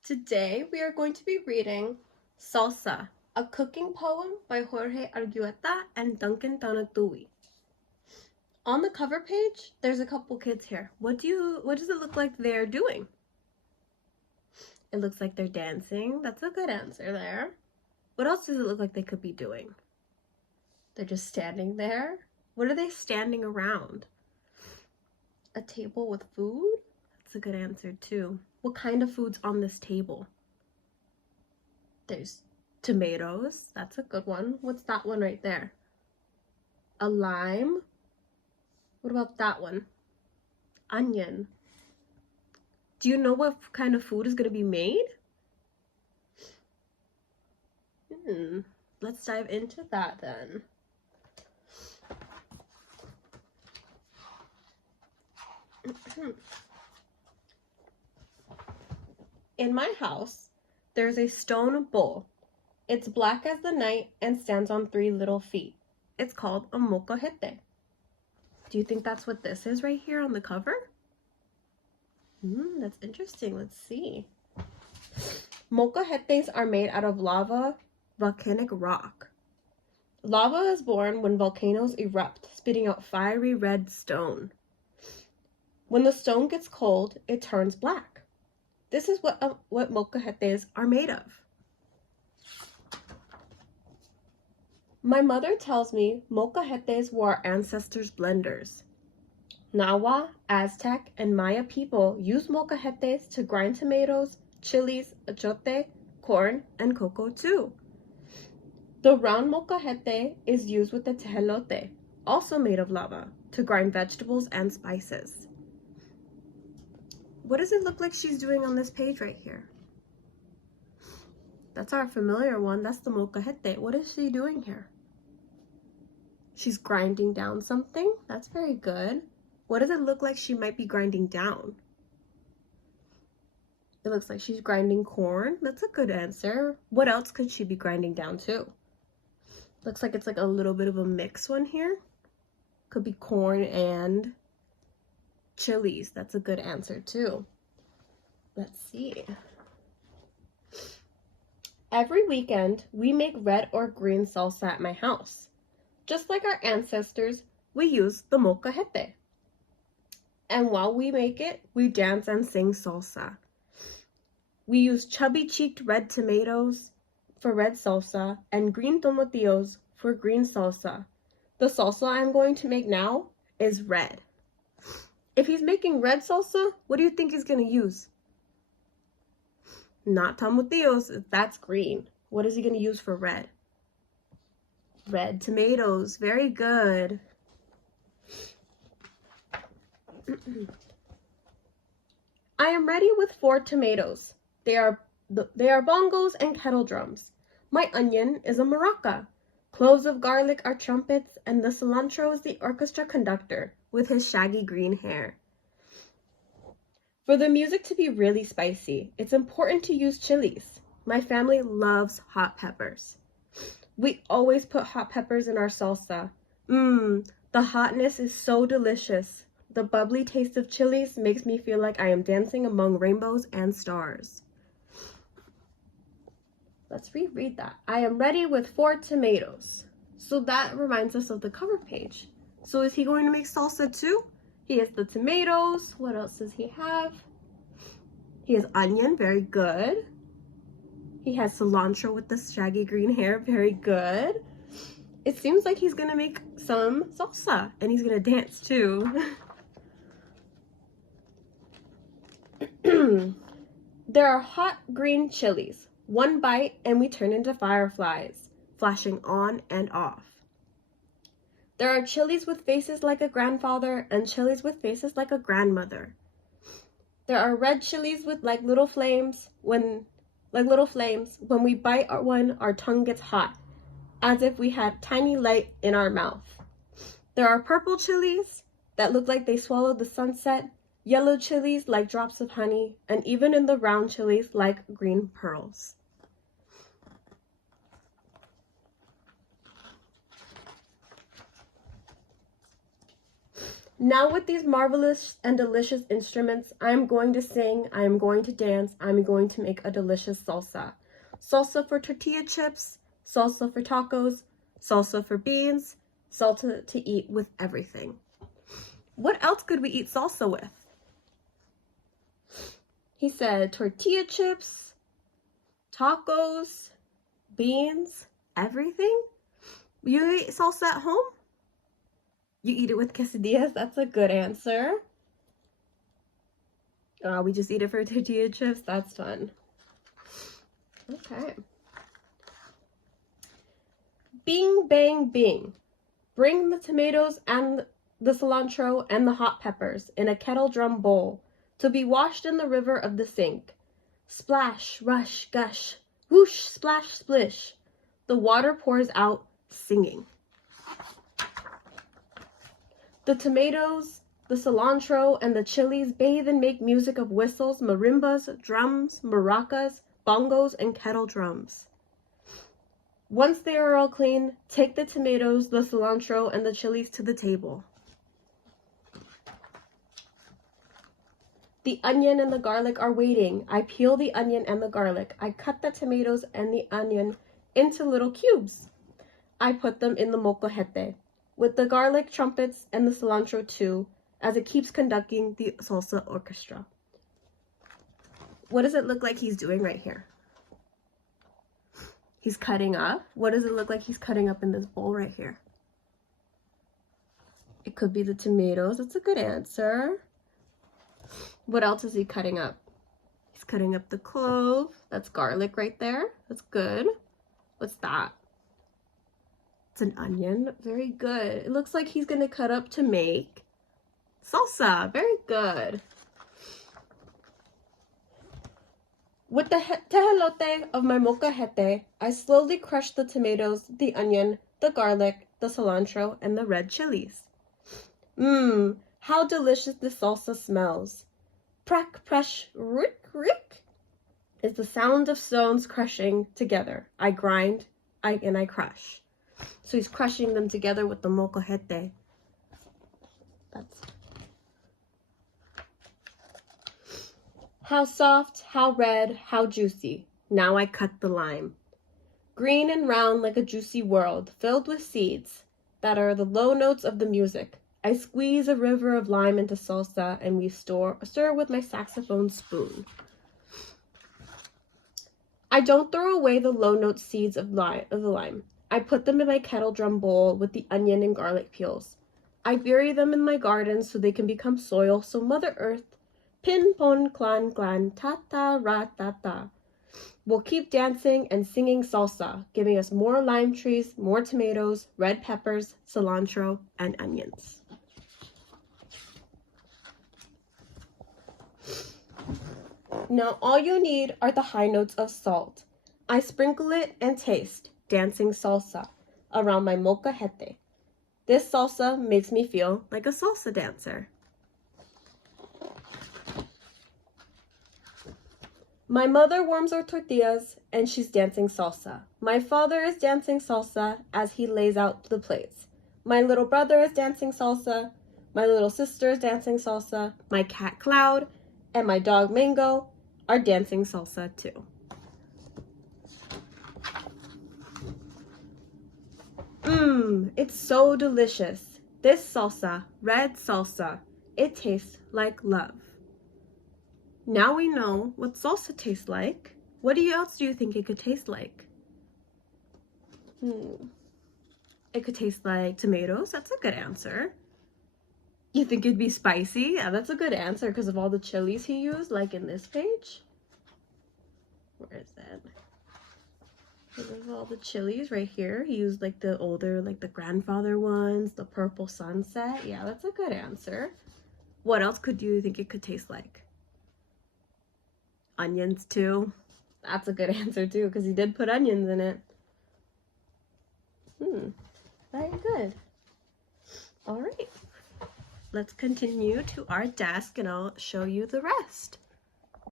Today we are going to be reading Salsa, a cooking poem by Jorge Argueta and Duncan Donatui. On the cover page, there's a couple kids here. What does it look like they're doing? It looks like they're dancing. That's a good answer there. What else does it look like they could be doing? They're just standing there. What are they standing around? A table with food? That's a good answer too. What kind of food's on this table? There's tomatoes. That's a good one. What's that one right there? A lime. What about that one? Onion. Do you know what kind of food is going to be made? Let's dive into that then. In my house, there's a stone bowl. It's black as the night and stands on 3 little feet. It's called a molcajete. Do you think that's what this is right here on the cover? That's interesting. Let's see. Molcajetes are made out of lava, volcanic rock. Lava is born when volcanoes erupt, spitting out fiery red stone. When the stone gets cold, it turns black. This is what molcajetes are made of. My mother tells me molcajetes were our ancestors' blenders. Nahua, Aztec, and Maya people used molcajetes to grind tomatoes, chilies, achote, corn, and cocoa too. The round molcajete is used with the tejelote, also made of lava, to grind vegetables and spices. What does it look like she's doing on this page right here? That's our familiar one. That's the molcajete. What is she doing here? She's grinding down something. That's very good. What does it look like she might be grinding down? It looks like she's grinding corn. That's a good answer. What else could she be grinding down too? Looks like it's like a little bit of a mix one here. Could be corn and chilies. That's a good answer too. Let's see. Every weekend, we make red or green salsa at my house. Just like our ancestors, we use the molcajete. And while we make it, we dance and sing salsa. We use chubby-cheeked red tomatoes for red salsa and green tomatillos for green salsa. The salsa I'm going to make now is red. If he's making red salsa, what do you think he's going to use? Not tomatillos, that's green. What is he going to use for red? Red tomatoes. Very good. I am ready with 4 tomatoes. They are bongos and kettle drums. My onion is a maraca. Cloves of garlic are trumpets, and the cilantro is the orchestra conductor with his shaggy green hair. For the music to be really spicy, it's important to use chilies. My family loves hot peppers. We always put hot peppers in our salsa. The hotness is so delicious. The bubbly taste of chilies makes me feel like I am dancing among rainbows and stars. Let's reread that. I am ready with 4 tomatoes. So that reminds us of the cover page. So is he going to make salsa too? He has the tomatoes. What else does he have? He has onion. Very good. He has cilantro with the shaggy green hair. Very good. It seems like he's going to make some salsa and he's going to dance too. There are hot green chilies. 1 bite and we turn into fireflies, flashing on and off. There are chilies with faces like a grandfather and chilies with faces like a grandmother. There are red chilies with like little flames. When we bite one, our tongue gets hot, as if we had tiny light in our mouth. There are purple chilies that look like they swallowed the sunset, yellow chilies like drops of honey, and even in the round chilies like green pearls. Now with these marvelous and delicious instruments, I am going to sing, I am going to dance, I'm going to make a delicious salsa. Salsa for tortilla chips, salsa for tacos, salsa for beans, salsa to eat with everything. What else could we eat salsa with? He said tortilla chips, tacos, beans, everything. You eat salsa at home? You eat it with quesadillas? That's a good answer. We just eat it for tortilla chips? That's fun. Okay. Bing, bang, bing. Bring the tomatoes and the cilantro and the hot peppers in a kettle drum bowl to be washed in the river of the sink. Splash, rush, gush, whoosh, splash, splish. The water pours out, singing. The tomatoes, the cilantro, and the chilies bathe and make music of whistles, marimbas, drums, maracas, bongos, and kettle drums. Once they are all clean, take the tomatoes, the cilantro, and the chilies to the table. The onion and the garlic are waiting. I peel the onion and the garlic. I cut the tomatoes and the onion into little cubes. I put them in the molcajete, with the garlic, trumpets, and the cilantro too, as it keeps conducting the salsa orchestra. What does it look like he's doing right here? He's cutting up. What does it look like he's cutting up in this bowl right here? It could be the tomatoes. That's a good answer. What else is he cutting up? He's cutting up the clove. That's garlic right there. That's good. What's that? It's an onion. Very good. It looks like he's going to cut up to make salsa. Very good. With the tejelote of my molcajete, I slowly crush the tomatoes, the onion, the garlic, the cilantro, and the red chilies. Mmm, how delicious this salsa smells. Prack, presh, rick, rick is the sound of stones crushing together. I grind, and I crush. So he's crushing them together with the molcajete. That's... How soft, how red, how juicy. Now I cut the lime. Green and round like a juicy world, filled with seeds that are the low notes of the music. I squeeze a river of lime into salsa and we stir with my saxophone spoon. I don't throw away the low note seeds of the lime. I put them in my kettle drum bowl with the onion and garlic peels. I bury them in my garden so they can become soil, so Mother Earth, pin, pon, clan, clan, ta-ta, ra-ta-ta, will keep dancing and singing salsa, giving us more lime trees, more tomatoes, red peppers, cilantro, and onions. Now all you need are the high notes of salt. I sprinkle it and taste, dancing salsa, around my molcajete. This salsa makes me feel like a salsa dancer. My mother warms our tortillas and she's dancing salsa. My father is dancing salsa as he lays out the plates. My little brother is dancing salsa. My little sister is dancing salsa. My cat Cloud and my dog Mango are dancing salsa too. Mmm, it's so delicious. This salsa, red salsa, it tastes like love. Now we know what salsa tastes like. What else do you think it could taste like? It could taste like tomatoes. That's a good answer. You think it'd be spicy? Yeah, that's a good answer because of all the chilies he used, like in this page. Where is that? There's all the chilies right here. He used like the older, like the grandfather ones, the purple sunset. Yeah, that's a good answer. What else could you think it could taste like? Onions too. That's a good answer too, because he did put onions in it. Very good. All right. Let's continue to our desk and I'll show you the rest.